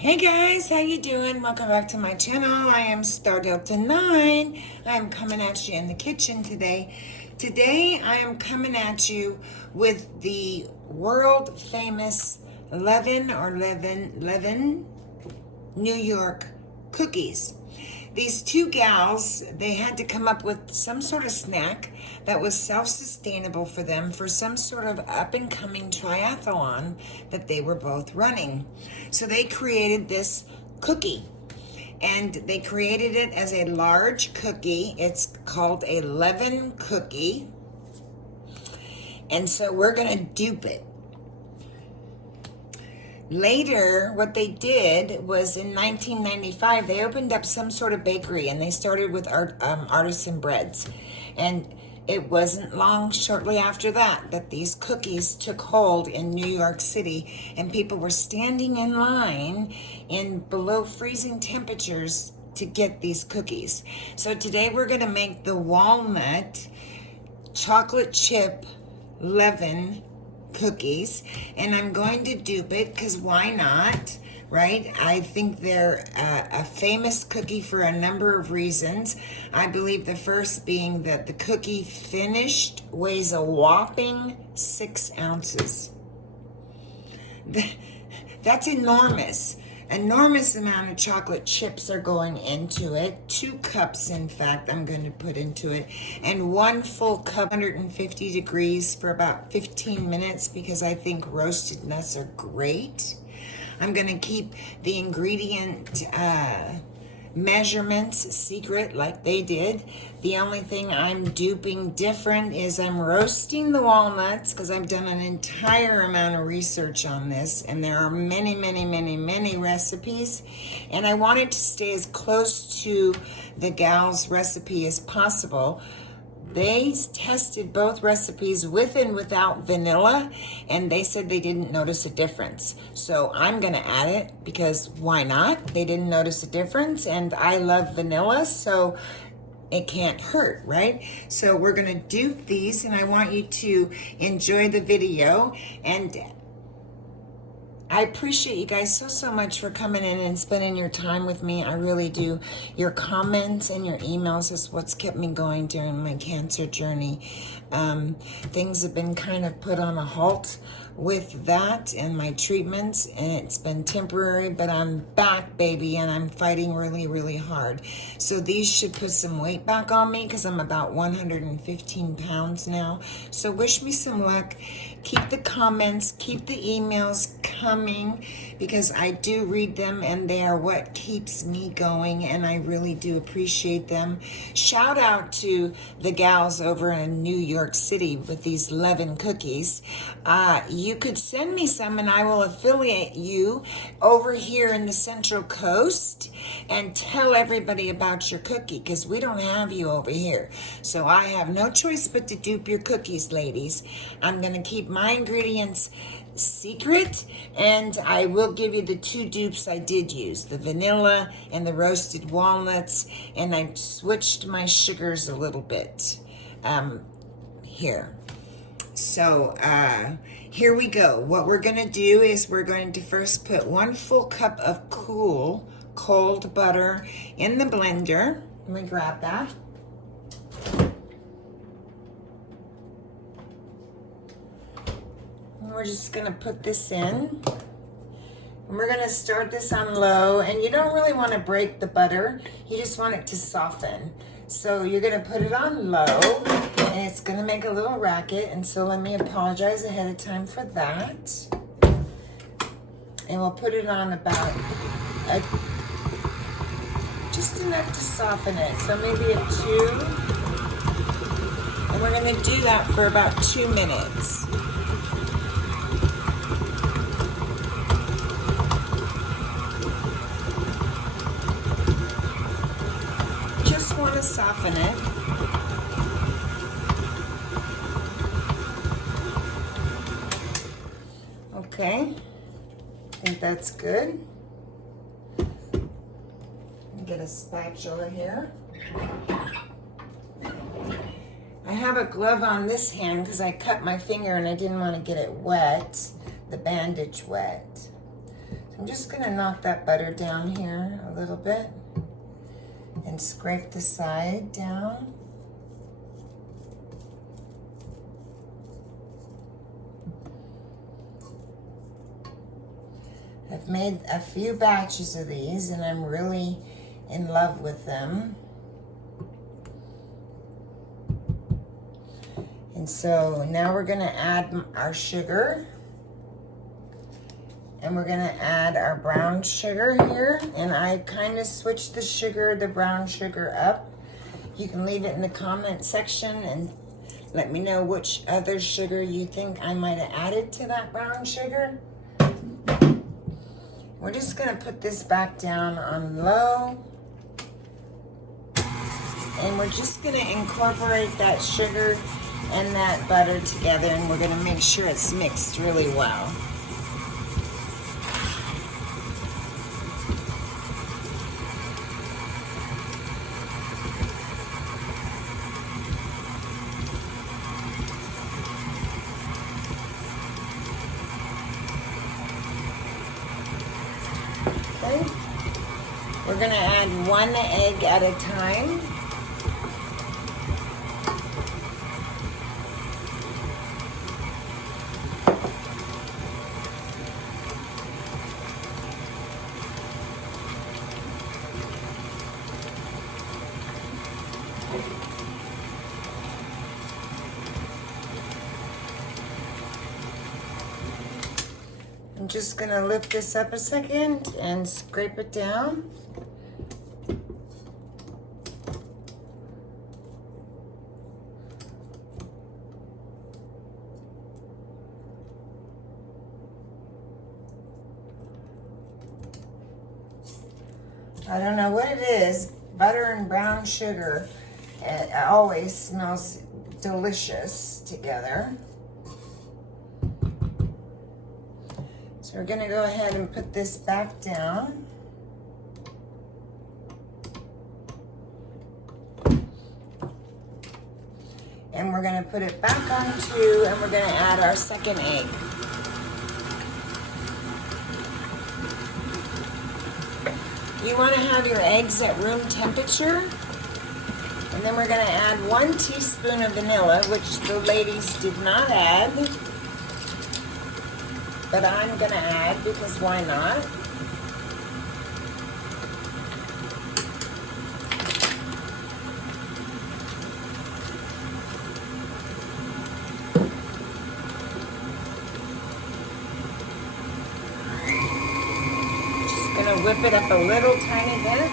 Hey guys, how you doing? Welcome back to my channel. I am Star Delta 9. I'm coming at you in the kitchen today. Today I am coming at you with the world famous Levine New York cookies. These two gals, they had to come up with some sort of snack that was self-sustainable for them for some sort of up-and-coming triathlon that they were both running. So they created this cookie, and they created it as a large cookie. It's called a Levine cookie, and so we're gonna dupe it. Later, what they did was in 1995, they opened up some sort of bakery, and they started with artisan breads. And it wasn't long shortly after that these cookies took hold in New York City, and people were standing in line in below freezing temperatures to get these cookies. So today we're going to make the walnut chocolate chip Levine cookies, and I'm going to dupe it because why not, right? I think they're a famous cookie for a number of reasons. I believe the first being that the cookie finished weighs a whopping 6 ounces. That's enormous. Enormous amount of chocolate chips are going into it. 2 cups, in fact, I'm going to put into it. And 1 full cup, 150 degrees for about 15 minutes because I think roasted nuts are great. I'm going to keep the ingredient measurements secret like they did. The only thing I'm duping different is I'm roasting the walnuts because I've done an entire amount of research on this, and there are many recipes, and I wanted to stay as close to the gal's recipe as possible. They tested both recipes with and without vanilla, and they said they didn't notice a difference. So I'm going to add it because why not? They didn't notice a difference, and I love vanilla, so it can't hurt, right? So we're going to dupe these, and I want you to enjoy the video. And I appreciate you guys so much for coming in and spending your time with me. I really do. Your comments and your emails is what's kept me going during my cancer journey. Things have been kind of put on a halt with that and my treatments, and it's been temporary, but I'm back, baby, and I'm fighting really hard. So these should put some weight back on me because I'm about 115 pounds now. So wish me some luck. Keep the comments, keep the emails coming because I do read them, and they are what keeps me going, and I really do appreciate them. Shout out to the gals over in New York City with these Levine cookies. You could send me some, and I will affiliate you over here in the Central Coast and tell everybody about your cookie because we don't have you over here. So I have no choice but to dupe your cookies, ladies. I'm going to keep my ingredients secret, and I will give you the 2 dupes I did use, the vanilla and the roasted walnuts, and I switched my sugars a little bit here. So here we go. What we're going to do is we're going to first put 1 full cup of cold butter in the blender. Let me grab that. We're just going to put this in, and we're going to start this on low, and you don't really want to break the butter, you just want it to soften. So you're going to put it on low, and it's going to make a little racket, and so let me apologize ahead of time for that. And we'll put it on about just enough to soften it, so maybe a 2, and we're going to do that for about 2 minutes. Want to soften it. Okay, I think that's good. Get a spatula here. I have a glove on this hand because I cut my finger and I didn't want to get it wet, the bandage wet. So I'm just gonna knock that butter down here a little bit and scrape the side down. I've made a few batches of these and I'm really in love with them. And so now we're gonna add our sugar. And we're gonna add our brown sugar here. And I kind of switched the brown sugar up. You can leave it in the comment section and let me know which other sugar you think I might have added to that brown sugar. We're just gonna put this back down on low. And we're just gonna incorporate that sugar and that butter together, and we're gonna make sure it's mixed really well. Okay. We're gonna add 1 egg at a time. I'm just gonna lift this up a second and scrape it down. I don't know what it is, butter and brown sugar, it always smells delicious together. So we're gonna go ahead and put this back down. And we're gonna put it back on 2, and we're gonna add our second egg. You wanna have your eggs at room temperature. And then we're gonna add 1 teaspoon of vanilla, which the ladies did not add. But I'm gonna add because why not? Just gonna whip it up a little tiny bit.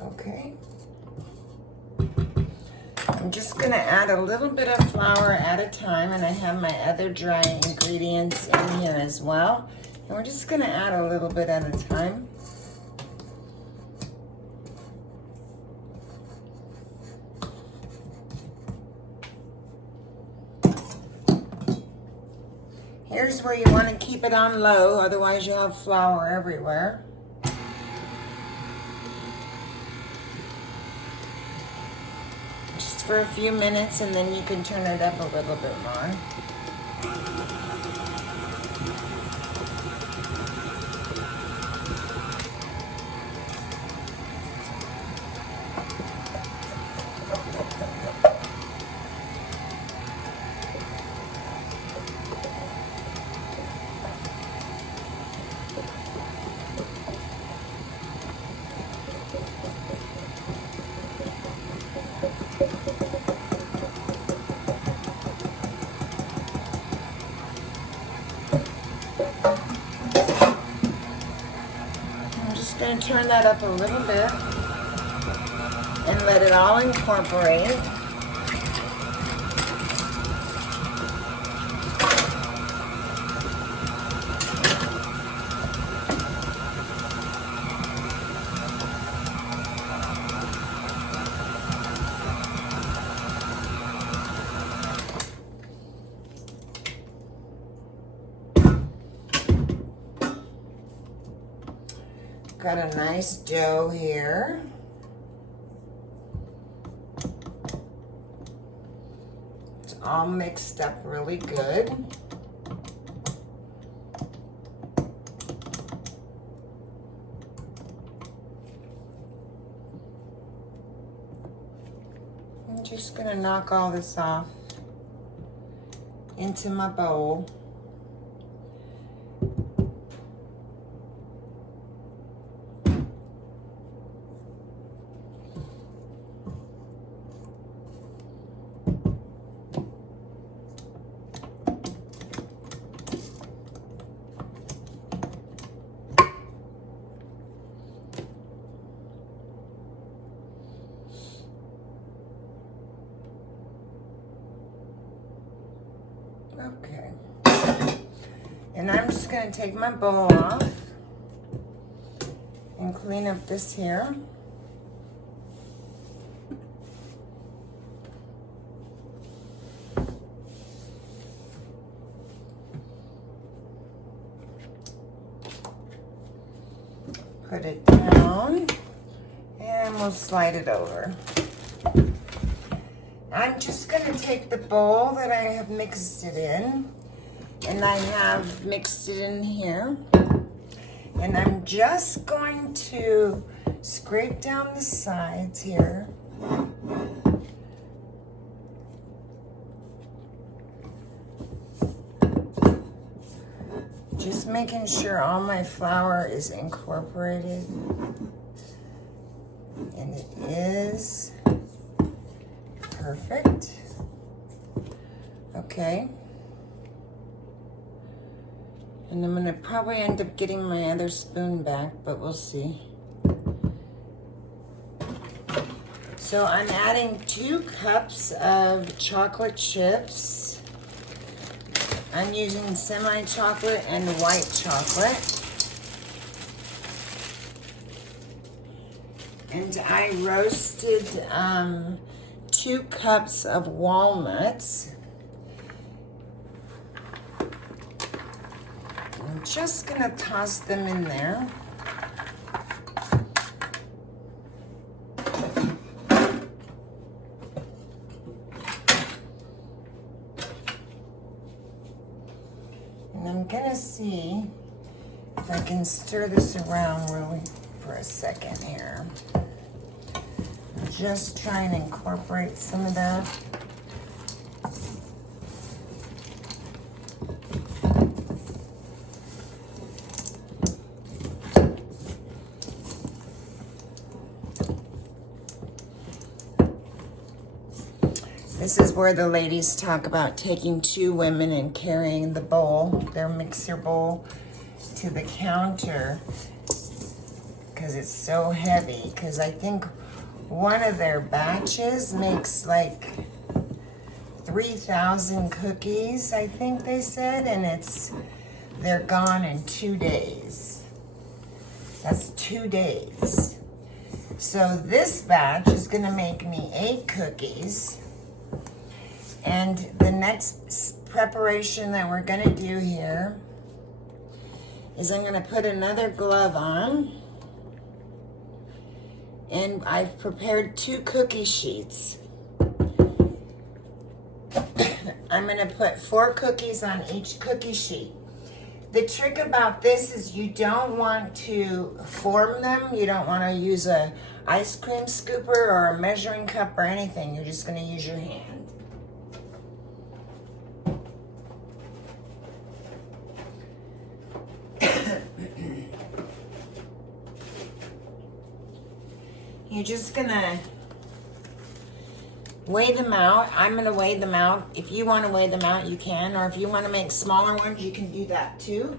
Okay. I'm just gonna add a little bit of flour at a time, and I have my other dry ingredients in here as well. And we're just gonna add a little bit at a time. Here's where you want to keep it on low, otherwise you'll have flour everywhere. Just for a few minutes, and then you can turn it up a little bit more. Going to turn that up a little bit and let it all incorporate. Got a nice dough here. It's all mixed up really good. I'm just gonna knock all this off into my bowl. Okay, and I'm just going to take my bowl off and clean up this here. Put it down and we'll slide it over. I'm just going to take the bowl that I have mixed it in, and I have mixed it in here, and I'm just going to scrape down the sides here. Just making sure all my flour is incorporated, and it is. Perfect. Okay. And I'm gonna probably end up getting my other spoon back, but we'll see. So I'm adding 2 cups of chocolate chips. I'm using semi-chocolate and white chocolate. And I roasted 2 cups of walnuts. I'm just gonna toss them in there. And I'm gonna see if I can stir this around really for a second here. Just try and incorporate some of that. This is where the ladies talk about taking 2 women and carrying the bowl, their mixer bowl, to the counter because it's so heavy. Because I think one of their batches makes like 3,000 cookies, I think they said, and they're gone in 2 days. That's 2 days. So this batch is gonna make me 8 cookies. And the next preparation that we're gonna do here is I'm gonna put another glove on. And I've prepared 2 cookie sheets. I'm gonna put 4 cookies on each cookie sheet. The trick about this is you don't want to form them. You don't wanna use a ice cream scooper or a measuring cup or anything. You're just gonna use your hand. You're just gonna weigh them out. I'm gonna weigh them out. If you wanna weigh them out, you can. Or if you wanna make smaller ones, you can do that too.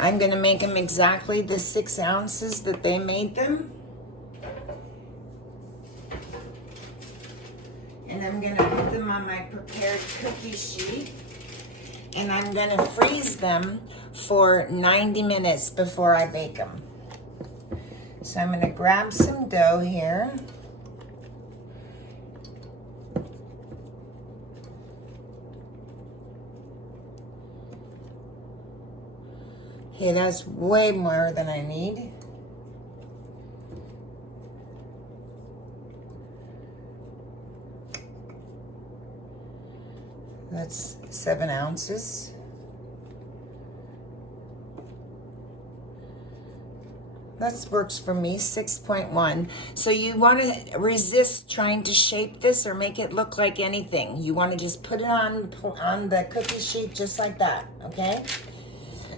I'm gonna make them exactly the 6 ounces that they made them. And I'm gonna put them on my prepared cookie sheet. And I'm gonna freeze them for 90 minutes before I bake them. So I'm gonna grab some dough here. Okay, that's way more than I need. That's 7 ounces. That works for me, 6.1. So you want to resist trying to shape this or make it look like anything. You want to just put it on the cookie sheet just like that, okay?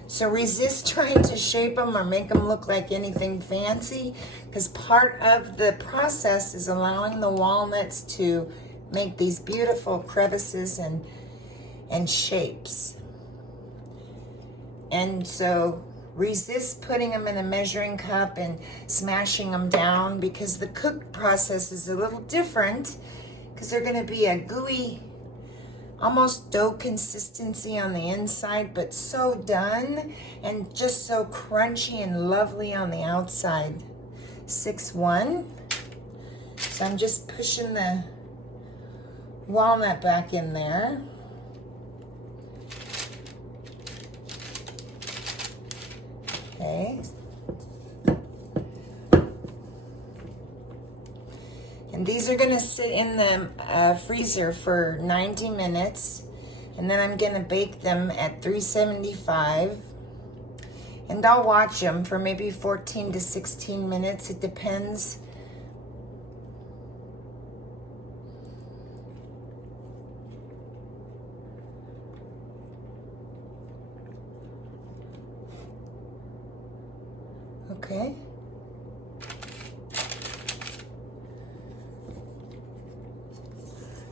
So resist trying to shape them or make them look like anything fancy, because part of the process is allowing the walnuts to make these beautiful crevices and shapes. And so resist putting them in a measuring cup and smashing them down, because the cook process is a little different, because they're going to be a gooey, almost dough consistency on the inside, but so done and just so crunchy and lovely on the outside. 6.1. So I'm just pushing the walnut back in there. Okay. And these are going to sit in the freezer for 90 minutes. And then I'm going to bake them at 375. And I'll watch them for maybe 14 to 16 minutes. It depends. Okay.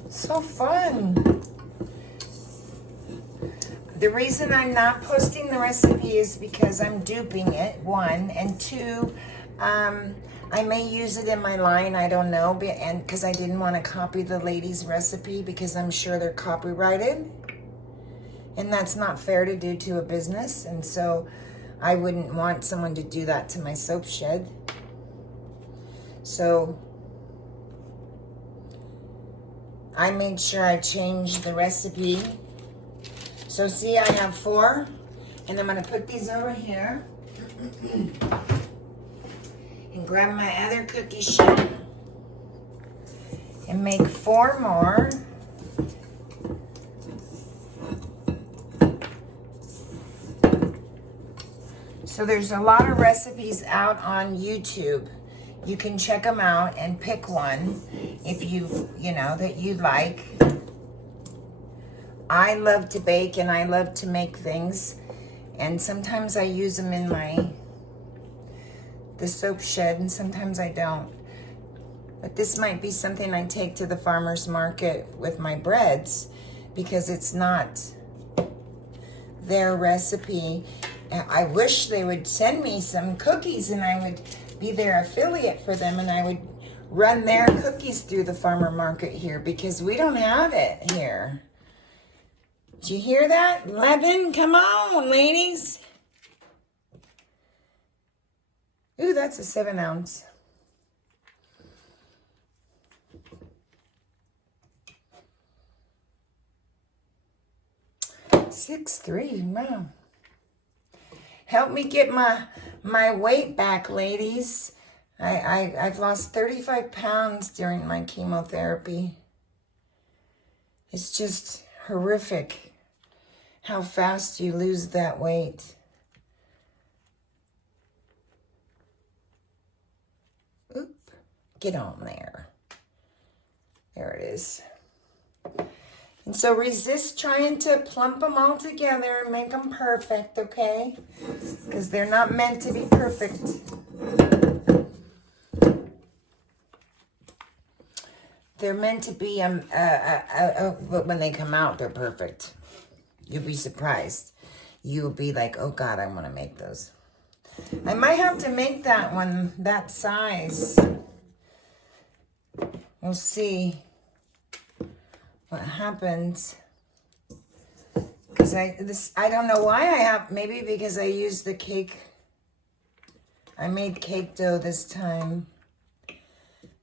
So fun. The reason I'm not posting the recipe is because I'm duping it, 1, and 2, I may use it in my line, I don't know, and because I didn't want to copy the lady's recipe because I'm sure they're copyrighted, and that's not fair to do to a business, and so I wouldn't want someone to do that to my soap shed. So I made sure I changed the recipe. So see, I have 4, and I'm going to put these over here and grab my other cookie sheet and make 4 more. So there's a lot of recipes out on YouTube. You can check them out and pick one if you know, that you like. I love to bake and I love to make things, and sometimes I use them in the soap shed and sometimes I don't. But this might be something I take to the farmer's market with my breads, because it's not their recipe. I wish they would send me some cookies and I would be their affiliate for them, and I would run their cookies through the farmer market here, because we don't have it here. Did you hear that? Levin, come on, ladies. Ooh, that's a 7 ounce. Six, 3, wow. Help me get my weight back, ladies. I've lost 35 pounds during my chemotherapy. It's just horrific how fast you lose that weight. Oop, get on there. There it is. And so resist trying to plump them all together and make them perfect, okay? Because they're not meant to be perfect. They're meant to be, but when they come out, they're perfect. You'll be surprised. You'll be like, oh God, I want to make those. I might have to make that one that size. We'll see what happens. Because I don't know why I have, maybe because I used the cake. I made cake dough this time.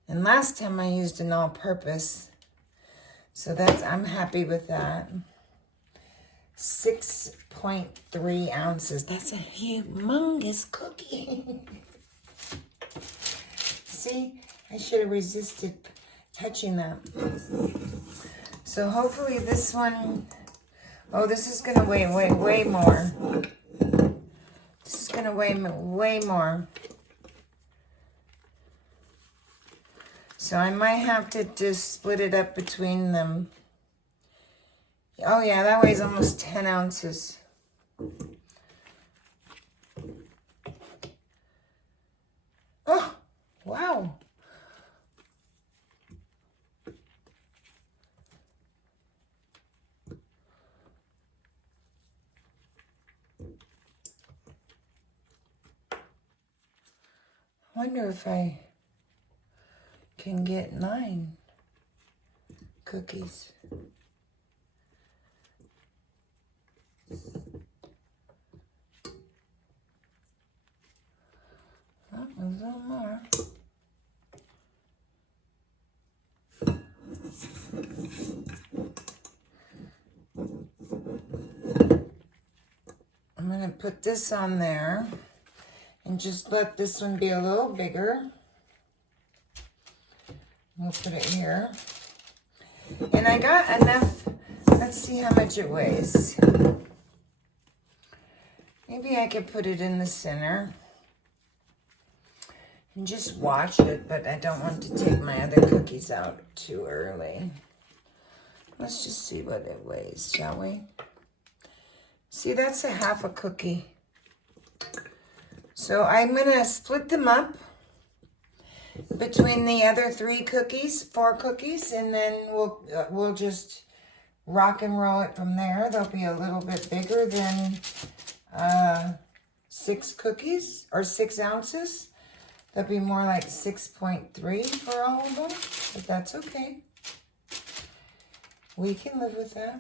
And last time I used an all-purpose. So I'm happy with that. 6.3 ounces. That's a humongous cookie. See, I should have resisted touching that. So hopefully this one, oh, this is gonna weigh way more. This is gonna weigh way more. So I might have to just split it up between them. Oh yeah, that weighs almost 10 ounces. Oh, wow. I wonder if I can get 9 cookies. Oh, a little more. I'm going to put this on there and just let this one be a little bigger. We'll put it here. And I got enough. Let's see how much it weighs. Maybe I could put it in the center and just watch it, but I don't want to take my other cookies out too early. Let's just see what it weighs, shall we? See, that's a half a cookie. So I'm gonna split them up between the other 4 cookies, and then we'll just rock and roll it from there. They'll be a little bit bigger than 6 cookies or 6 ounces. They'll be more like 6.3 for all of them, but that's okay. We can live with that.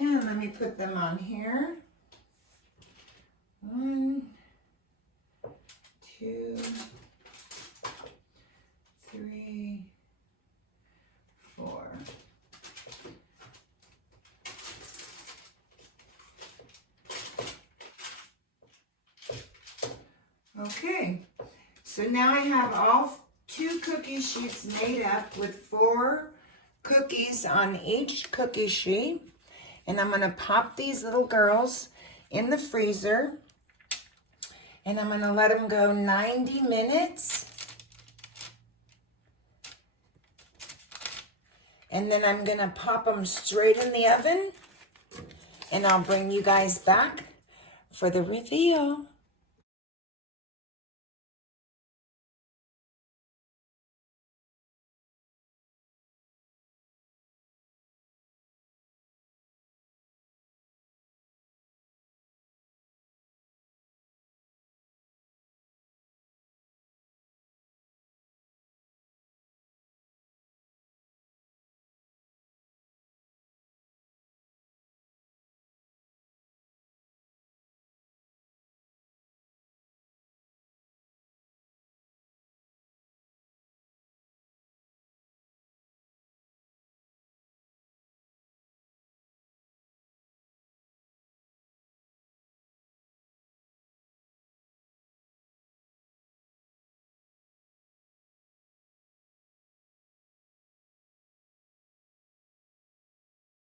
And let me put them on here. 1, 2, 3, 4. Okay, so now I have all 2 cookie sheets made up with 4 cookies on each cookie sheet. And I'm going to pop these little girls in the freezer. And I'm going to let them go 90 minutes. And then I'm going to pop them straight in the oven. And I'll bring you guys back for the reveal.